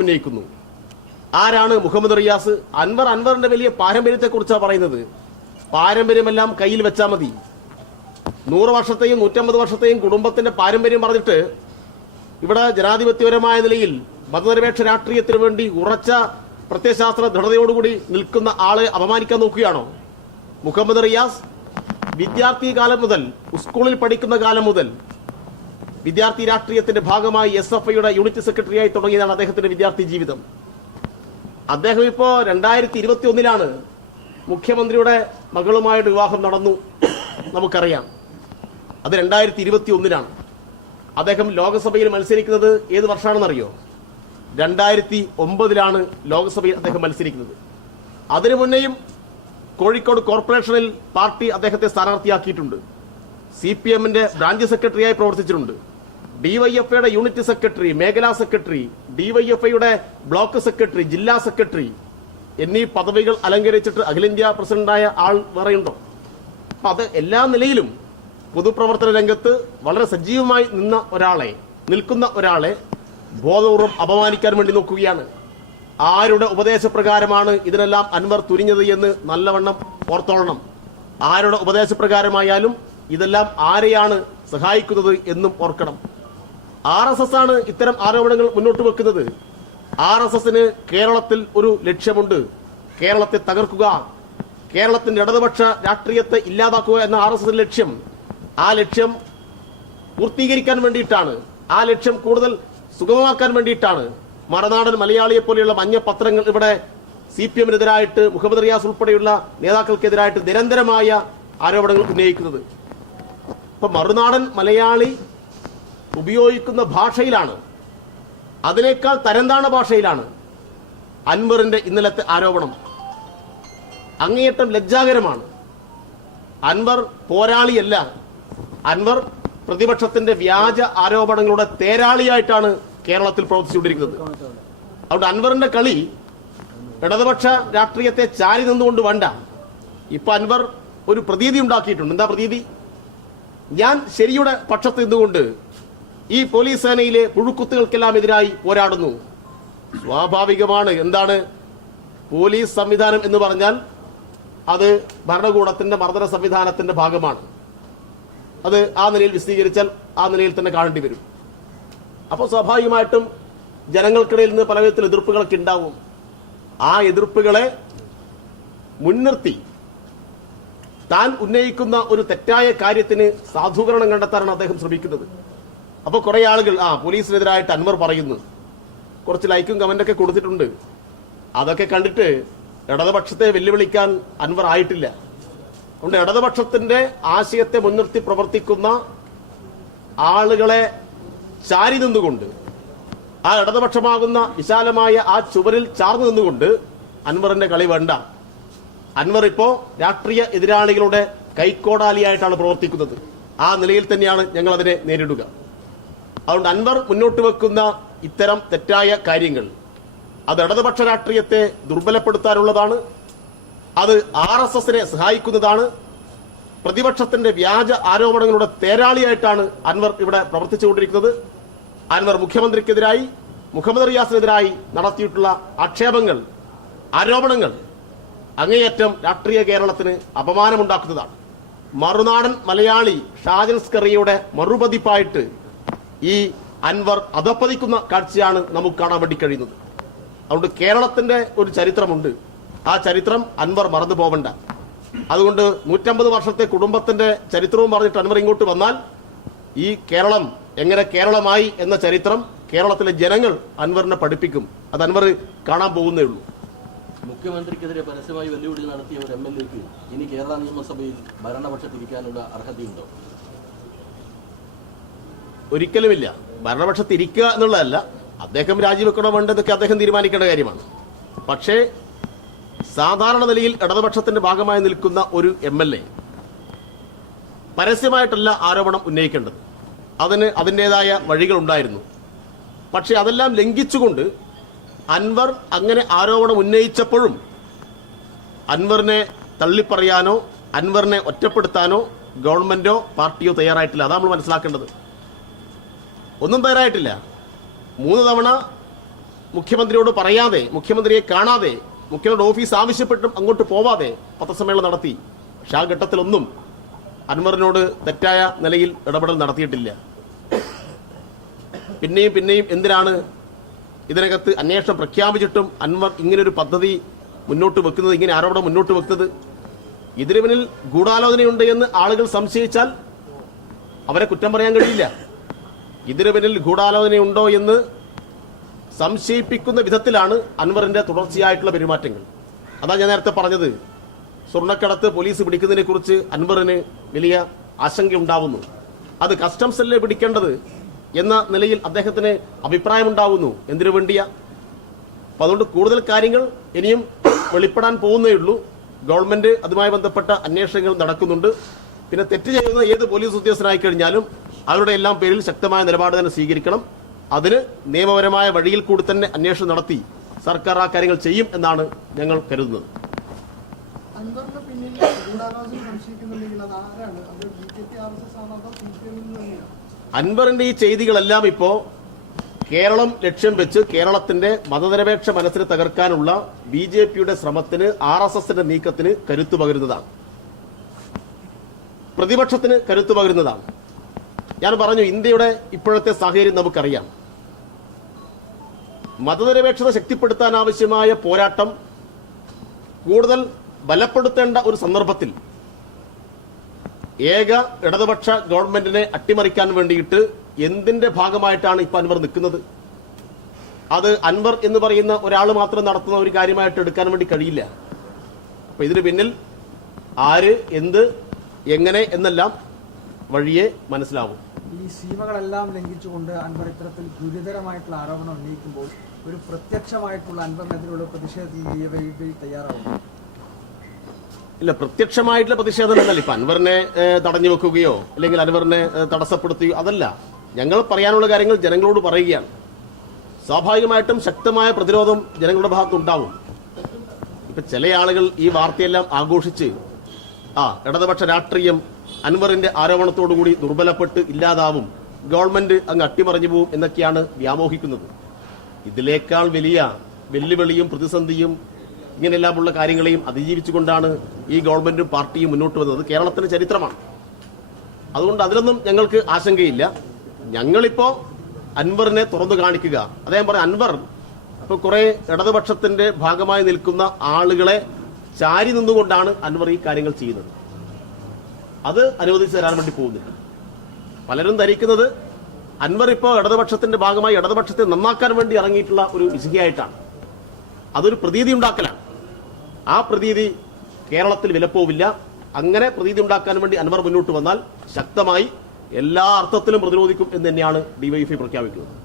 ഉന്നയിക്കുന്നു. ആരാണ് മുഹമ്മദ് റിയാസ്? അൻവർ അൻവറിന്റെ വലിയ പാരമ്പര്യത്തെ കുറിച്ചാണ് പറയുന്നത്. പാരമ്പര്യമെല്ലാം കയ്യിൽ വെച്ചാൽ മതി. നൂറ് വർഷത്തെയും നൂറ്റമ്പത് വർഷത്തെയും കുടുംബത്തിന്റെ പാരമ്പര്യം പറഞ്ഞിട്ട് ഇവിടെ ജനാധിപത്യപരമായ നിലയിൽ മതനിരപേക്ഷ രാഷ്ട്രീയത്തിന് വേണ്ടി ഉറച്ച പ്രത്യയശാസ്ത്ര ദൃഢതയോടുകൂടി നിൽക്കുന്ന ആളെ അപമാനിക്കാൻ നോക്കുകയാണോ? മുഹമ്മദ് റിയാസ് വിദ്യാർത്ഥി കാലം മുതൽ സ്കൂളിൽ പഠിക്കുന്ന കാലം മുതൽ വിദ്യാർത്ഥി രാഷ്ട്രീയത്തിന്റെ ഭാഗമായി എസ് എഫ് ഐയുടെ യൂണിറ്റ് സെക്രട്ടറിയായി തുടങ്ങിയതാണ് അദ്ദേഹത്തിന്റെ വിദ്യാർത്ഥി ജീവിതം. അദ്ദേഹം ഇപ്പോ രണ്ടായിരത്തി ഇരുപത്തി ഒന്നിലാണ് മുഖ്യമന്ത്രിയുടെ മകളുമായിട്ട് വിവാഹം നടന്നു. നമുക്കറിയാം. അത് രണ്ടായിരത്തി ഇരുപത്തി ഒന്നിലാണ് അദ്ദേഹം ലോകസഭയിൽ മത്സരിക്കുന്നത് ഏത് വർഷമാണെന്നറിയോ? രണ്ടായിരത്തി ഒമ്പതിലാണ് ലോകസഭയിൽ അദ്ദേഹം മത്സരിക്കുന്നത്. അതിനു മുന്നേയും കോഴിക്കോട് കോർപ്പറേഷനിൽ പാർട്ടി അദ്ദേഹത്തെ സ്ഥാനാർത്ഥിയാക്കിയിട്ടുണ്ട്. സി പി എമ്മിന്റെ ബ്രാഞ്ച് സെക്രട്ടറിയായി പ്രവർത്തിച്ചിട്ടുണ്ട്. ഡിവൈഎഫ്ഐയുടെ യൂണിറ്റ് സെക്രട്ടറി മേഖലാ സെക്രട്ടറി ഡിവൈഎഫ്ഐയുടെ ബ്ലോക്ക് സെക്രട്ടറി ജില്ലാ സെക്രട്ടറി എന്നീ പദവികൾ അലങ്കരിച്ചിട്ട് അഖിലേന്ത്യാ പ്രസിഡന്റായ ആൾ വേറെയുണ്ടോ അപ്പൊ അത് എല്ലാ നിലയിലും പൊതുപ്രവർത്തന രംഗത്ത് വളരെ സജീവമായി നിന്ന ഒരാളെ നിൽക്കുന്ന ഒരാളെ ബോധപൂർവം അപമാനിക്കാൻ വേണ്ടി നോക്കുകയാണ്. ആരുടെ ഉപദേശപ്രകാരമാണ് ഇതിനെല്ലാം അൻവർ തുരിഞ്ഞത് എന്ന് നല്ലവണ്ണം ഓർത്തോളണം. ആരുടെ ഉപദേശപ്രകാരമായാലും ഇതെല്ലാം ആരെയാണ് സഹായിക്കുന്നത് എന്നും ഓർക്കണം. ആർ എസ് എസ് ആണ് ഇത്തരം ആരോപണങ്ങൾ മുന്നോട്ട് വെക്കുന്നത്. ആർ എസ് എസിന് കേരളത്തിൽ ഒരു ലക്ഷ്യമുണ്ട്. കേരളത്തെ തകർക്കുക. കേരളത്തിന്റെ ഇടതുപക്ഷ രാഷ്ട്രീയത്തെ ഇല്ലാതാക്കുക എന്ന ആർ എസ് എസിന്റെ ലക്ഷ്യം. ആ ലക്ഷ്യം പൂർത്തീകരിക്കാൻ വേണ്ടിയിട്ടാണ്. ആ ലക്ഷ്യം കൂടുതൽ സുഗമമാക്കാൻ വേണ്ടിയിട്ടാണ്. മറനാടൻ മലയാളിയെ പോലെയുള്ള മഞ്ഞ പത്രങ്ങൾ ഇവിടെ സി പി എമ്മിനെതിരായിട്ട് മുഹമ്മദ് റിയാസ് ഉൾപ്പെടെയുള്ള നേതാക്കൾക്കെതിരായിട്ട് നിരന്തരമായ ആരോപണങ്ങൾ ഉന്നയിക്കുന്നത്. ഇപ്പൊ മറുനാടൻ മലയാളി ഉപയോഗിക്കുന്ന ഭാഷയിലാണ്. അതിനേക്കാൾ തരംതാണ ഭാഷയിലാണ് അൻവറിന്റെ ഇന്നലത്തെ ആരോപണം. അങ്ങേയറ്റം ലജ്ജാകരമാണ്. അൻവർ പോരാളിയല്ല. അൻവർ പ്രതിപക്ഷത്തിന്റെ വ്യാജ ആരോപണങ്ങളുടെ തേരാളിയായിട്ടാണ് കേരളത്തിൽ പ്രവർത്തിച്ചുകൊണ്ടിരിക്കുന്നത്. അതുകൊണ്ട് അൻവറിന്റെ കളി ഇടതുപക്ഷ രാഷ്ട്രീയത്തെ ചാരി നിന്നുകൊണ്ട് വേണ്ട. ഇപ്പൊ അൻവർ ഒരു പ്രതീതി ഉണ്ടാക്കിയിട്ടുണ്ട്. എന്താ പ്രതീതി? ഞാൻ ശരിയുടെ പക്ഷത്ത് നിന്നുകൊണ്ട് ഈ പോലീസ് സേനയിലെ പുഴുക്കുത്തുകൾക്കെല്ലാം എതിരായി പോരാടുന്നു. സ്വാഭാവികമാണ്. എന്താണ്? പോലീസ് സംവിധാനം എന്ന് പറഞ്ഞാൽ അത് ഭരണകൂടത്തിന്റെ മർദ്ദന സംവിധാനത്തിന്റെ ഭാഗമാണ്. അത് ആ നിലയിൽ വിശദീകരിച്ചാൽ ആ നിലയിൽ തന്നെ കാണേണ്ടി വരും. അപ്പോൾ സ്വാഭാവികമായിട്ടും ജനങ്ങൾക്കിടയിൽ നിന്ന് പല വിധത്തിൽ എതിർപ്പുകളൊക്കെ ഉണ്ടാവും. ആ എതിർപ്പുകളെ മുൻനിർത്തി താൻ ഉന്നയിക്കുന്ന ഒരു തെറ്റായ കാര്യത്തിന് സാധൂകരണം കണ്ടെത്താനാണ് അദ്ദേഹം ശ്രമിക്കുന്നത്. അപ്പൊ കുറെ ആളുകൾ ആ പോലീസിനെതിരായിട്ട് അൻവർ പറയുന്നു. കുറച്ച് ലൈക്കും കമന്റൊക്കെ കൊടുത്തിട്ടുണ്ട്. അതൊക്കെ കണ്ടിട്ട് ഇടതുപക്ഷത്തെ വെല്ലുവിളിക്കാൻ അൻവർ ആയിട്ടില്ല. അതുകൊണ്ട് ഇടതുപക്ഷത്തിന്റെ ആശയത്തെ മുൻനിർത്തി പ്രവർത്തിക്കുന്ന ആളുകളെ ചാരി നിന്നുകൊണ്ട് ആ ഇടതുപക്ഷമാകുന്ന വിശാലമായ ആ ചുവരിൽ ചാർന്നു നിന്നുകൊണ്ട് അൻവറിന്റെ കളി വേണ്ട. അൻവർ ഇപ്പോ രാഷ്ട്രീയ എതിരാളികളുടെ കൈക്കോടാലിയായിട്ടാണ് പ്രവർത്തിക്കുന്നത്. ആ നിലയിൽ തന്നെയാണ് ഞങ്ങൾ അതിനെ നേരിടുക. അതുകൊണ്ട് അൻവർ മുന്നോട്ട് വെക്കുന്ന ഇത്തരം തെറ്റായ കാര്യങ്ങൾ അത് ഇടതുപക്ഷ രാഷ്ട്രീയത്തെ ദുർബലപ്പെടുത്താനുള്ളതാണ് അത് ആർ എസ് എസിനെ സഹായിക്കുന്നതാണ് പ്രതിപക്ഷത്തിന്റെ വ്യാജ ആരോപണങ്ങളുടെ തേരാളിയായിട്ടാണ് അൻവർ ഇവിടെ പ്രവർത്തിച്ചുകൊണ്ടിരിക്കുന്നത്. അൻവർ മുഖ്യമന്ത്രിക്കെതിരായി മുഹമ്മദ് റിയാസിനെതിരായി നടത്തിയിട്ടുള്ള ആക്ഷേപങ്ങൾ ആരോപണങ്ങൾ അങ്ങേയറ്റം രാഷ്ട്രീയ കേരളത്തിന് അപമാനമുണ്ടാക്കുന്നതാണ്. മറുനാടൻ മലയാളി ഷാജൻ സ്കറിയുടെ മറുപതിപ്പായിട്ട് ഈ അൻവർ അധപ്പതിക്കുന്ന കാഴ്ചയാണ് നമുക്ക് കാണാൻ വേണ്ടി കഴിയുന്നത്. അതുകൊണ്ട് കേരളത്തിന്റെ ഒരു ചരിത്രമുണ്ട്. ആ ചരിത്രം അൻവർ മറന്നു പോവണ്ട. അതുകൊണ്ട് നൂറ്റമ്പത് വർഷത്തെ കുടുംബത്തിന്റെ ചരിത്രവും പറഞ്ഞിട്ട് അൻവർ ഇങ്ങോട്ട് വന്നാൽ ഈ കേരളം എങ്ങനെ കേരളമായി എന്ന ചരിത്രം കേരളത്തിലെ ജനങ്ങൾ അൻവറിനെ പഠിപ്പിക്കും. അത് അൻവർ കാണാൻ പോകുന്നേ ഉള്ളൂ. മുഖ്യമന്ത്രിക്കെതിരെ പരസ്യമായി വെല്ലുവിളി നടത്തിയ ഒരു എം എൽ എക്ക് ഇനി കേരള നിയമസഭയിൽ ഭരണപക്ഷത്തിരിക്കാനുള്ള അർഹതയുണ്ടോ? ഒരിക്കലുമില്ല. ഭരണപക്ഷത്ത് ഇരിക്കുക എന്നുള്ളതല്ല അദ്ദേഹം രാജിവെക്കണോ വേണ്ടതൊക്കെ അദ്ദേഹം തീരുമാനിക്കേണ്ട കാര്യമാണ്. പക്ഷേ സാധാരണ നിലയിൽ ഇടതുപക്ഷത്തിന്റെ ഭാഗമായി നിൽക്കുന്ന ഒരു എം എൽ എ പരസ്യമായിട്ടല്ല ആരോപണം ഉന്നയിക്കേണ്ടത്. അതിന് അതിന്റെതായ വഴികളുണ്ടായിരുന്നു. പക്ഷെ അതെല്ലാം ലംഘിച്ചുകൊണ്ട് അൻവർ അങ്ങനെ ആരോപണം ഉന്നയിച്ചപ്പോഴും അൻവറിനെ തള്ളിപ്പറയാനോ അൻവറിനെ ഒറ്റപ്പെടുത്താനോ ഗവൺമെന്റോ പാർട്ടിയോ തയ്യാറായിട്ടില്ല. അതാണ് നമ്മൾ മനസ്സിലാക്കേണ്ടത്. ഒന്നും തയ്യാറായിട്ടില്ല. മൂന്ന് തവണ മുഖ്യമന്ത്രിയോട് പറയാതെ മുഖ്യമന്ത്രിയെ കാണാതെ മുഖ്യമന്ത്രിയുടെ ഓഫീസ് ആവശ്യപ്പെട്ടും അങ്ങോട്ട് പോവാതെ പത്രസമ്മേളനം നടത്തി. പക്ഷെ ആ ഘട്ടത്തിലൊന്നും അൻവറിനോട് തെറ്റായ നിലയിൽ ഇടപെടൽ നടത്തിയിട്ടില്ല. പിന്നെയും പിന്നെയും എന്തിനാണ് ഇതിനകത്ത് അന്വേഷണം പ്രഖ്യാപിച്ചിട്ടും അൻവർ ഇങ്ങനൊരു പദ്ധതി മുന്നോട്ട് വെക്കുന്നത് ഇങ്ങനെ ആരോപണം മുന്നോട്ട് വെക്കുന്നത്? ഇതിന് പിന്നിൽ ഗൂഢാലോചനയുണ്ട് എന്ന് ആളുകൾ സംശയിച്ചാൽ അവരെ കുറ്റം പറയാൻ കഴിയില്ല. ഇതിന് പിന്നിൽ ഗൂഢാലോചനയുണ്ടോ എന്ന് സംശയിപ്പിക്കുന്ന വിധത്തിലാണ് അൻവറിന്റെ തുടർച്ചയായിട്ടുള്ള പെരുമാറ്റങ്ങൾ. അതാ ഞാൻ നേരത്തെ പറഞ്ഞത് സ്വർണക്കടത്ത് പോലീസ് പിടിക്കുന്നതിനെ കുറിച്ച് അൻവറിന് വലിയ ആശങ്കയുണ്ടാവുന്നു അത് കസ്റ്റംസല്ലേ പിടിക്കേണ്ടത് എന്ന നിലയിൽ അദ്ദേഹത്തിന് അഭിപ്രായമുണ്ടാവുന്നു. എന്തിനു വേണ്ടിയാ? അപ്പൊ അതുകൊണ്ട് കൂടുതൽ കാര്യങ്ങൾ ഇനിയും വെളിപ്പെടാൻ പോകുന്നേ ഉള്ളൂ. ഗവൺമെന്റ് അതുമായി ബന്ധപ്പെട്ട അന്വേഷണങ്ങൾ നടക്കുന്നുണ്ട്. പിന്നെ തെറ്റ് ചെയ്യുന്ന ഏത് പോലീസ് ഉദ്യോഗസ്ഥനായി കഴിഞ്ഞാലും അവരുടെ എല്ലാം പേരിൽ ശക്തമായ നിലപാട് തന്നെ സ്വീകരിക്കണം. അതിന് നിയമപരമായ വഴിയിൽ കൂടി തന്നെ അന്വേഷണം നടത്തി സർക്കാർ ആ കാര്യങ്ങൾ ചെയ്യും എന്നാണ് ഞങ്ങൾ കരുതുന്നത്. അൻവറിന്റെ ഈ ചെയ്തികളെല്ലാം ഇപ്പോ കേരളം ലക്ഷ്യം വെച്ച് കേരളത്തിന്റെ മതനിരപേക്ഷ മനസ്സിനെ തകർക്കാനുള്ള ബി ജെ പിയുടെ ശ്രമത്തിന് ആർ എസ് എസിന്റെ നീക്കത്തിന് കരുത്തു പകരുന്നതാണ്. പ്രതിപക്ഷത്തിന് കരുത്തു പകരുന്നതാണ്. ഞാൻ പറഞ്ഞു ഇന്ത്യയുടെ ഇപ്പോഴത്തെ സാഹചര്യം നമുക്കറിയാം. മതനിരപേക്ഷത ശക്തിപ്പെടുത്താൻ ആവശ്യമായ പോരാട്ടം കൂടുതൽ ബലപ്പെടുത്തേണ്ട ഒരു സന്ദർഭത്തിൽ ഏക ഇടതുപക്ഷ ഗവൺമെന്റിനെ അട്ടിമറിക്കാൻ വേണ്ടിയിട്ട് എന്തിന്റെ ഭാഗമായിട്ടാണ് ഇപ്പൊ അൻവർ നിൽക്കുന്നത്? അത് അൻവർ എന്ന് പറയുന്ന ഒരാൾ മാത്രം നടത്തുന്ന ഒരു കാര്യമായിട്ട് എടുക്കാൻ വേണ്ടി കഴിയില്ല. അപ്പൊ ഇതിന് പിന്നിൽ ആര് എന്ത് എങ്ങനെ എന്നെല്ലാം വഴിയെ മനസ്സിലാവും. ഈ സീമകളെല്ലാം ലംഘിച്ചുകൊണ്ട് അൻവർ ഇത്തരത്തിൽ ഗുരുതരമായിട്ടുള്ള ആരോപണം ഉന്നയിക്കുമ്പോൾ ഒരു പ്രത്യക്ഷമായിട്ടുള്ള അൻവറിനെതിരെയുള്ള പ്രതിഷേധ ഡിവൈഎഫ്ഐ തയ്യാറാവുന്നു ഇല്ല പ്രത്യക്ഷമായിട്ടുള്ള പ്രതിഷേധം എന്നല്ല. ഇപ്പൊ അൻവറിനെ തടഞ്ഞു വെക്കുകയോ അല്ലെങ്കിൽ അൻവറിനെ തടസ്സപ്പെടുത്തുകയോ അതല്ല. ഞങ്ങൾ പറയാനുള്ള കാര്യങ്ങൾ ജനങ്ങളോട് പറയുകയാണ്. സ്വാഭാവികമായിട്ടും ശക്തമായ പ്രതിരോധം ജനങ്ങളുടെ ഭാഗത്തുണ്ടാവും. ഇപ്പൊ ചില ആളുകൾ ഈ വാർത്തയെല്ലാം ആഘോഷിച്ച് ആ ഇടതുപക്ഷ രാഷ്ട്രീയം അൻവറിന്റെ ആരോപണത്തോടുകൂടി ദുർബലപ്പെട്ട് ഇല്ലാതാവും. ഗവൺമെന്റ് അങ്ങ് അട്ടിമറിഞ്ഞു പോവും എന്നൊക്കെയാണ് വ്യാമോഹിക്കുന്നത്. ഇതിലേക്കാൾ വലിയ വെല്ലുവിളിയും പ്രതിസന്ധിയും ഇങ്ങനെയെല്ലാമുള്ള കാര്യങ്ങളെയും അതിജീവിച്ചുകൊണ്ടാണ് ഈ ഗവൺമെന്റും പാർട്ടിയും മുന്നോട്ട് വന്നത്. കേരളത്തിന്റെ ചരിത്രമാണ്. അതുകൊണ്ട് അതിലൊന്നും ഞങ്ങൾക്ക് ആശങ്കയില്ല. ഞങ്ങളിപ്പോ അൻവറിനെ തുറന്നു കാണിക്കുക. അദ്ദേഹം പറഞ്ഞ അൻവർ ഇപ്പൊ കുറെ ഇടതുപക്ഷത്തിന്റെ ഭാഗമായി നിൽക്കുന്ന ആളുകളെ ചാരി നിന്നുകൊണ്ടാണ് അൻവർ ഈ കാര്യങ്ങൾ ചെയ്യുന്നത്. അത് അനുവദിച്ചു തരാൻ വേണ്ടി പോകുന്നില്ല. പലരും ധരിക്കുന്നത് അൻവർ ഇപ്പോൾ ഇടതുപക്ഷത്തിന്റെ ഭാഗമായി ഇടതുപക്ഷത്തെ നന്നാക്കാൻ വേണ്ടി ഇറങ്ങിയിട്ടുള്ള ഒരു വിശുഖിയായിട്ടാണ് അതൊരു പ്രതീതി ഉണ്ടാക്കലാണ്. ആ പ്രതീതി കേരളത്തിൽ വിലപ്പോവില്ല. അങ്ങനെ പ്രതീതി ഉണ്ടാക്കാൻ വേണ്ടി അൻവർ മുന്നോട്ട് വന്നാൽ ശക്തമായി എല്ലാ അർത്ഥത്തിലും പ്രതിരോധിക്കും എന്ന് തന്നെയാണ് ഡിവൈഎഫ്ഐ പ്രഖ്യാപിക്കുന്നത്.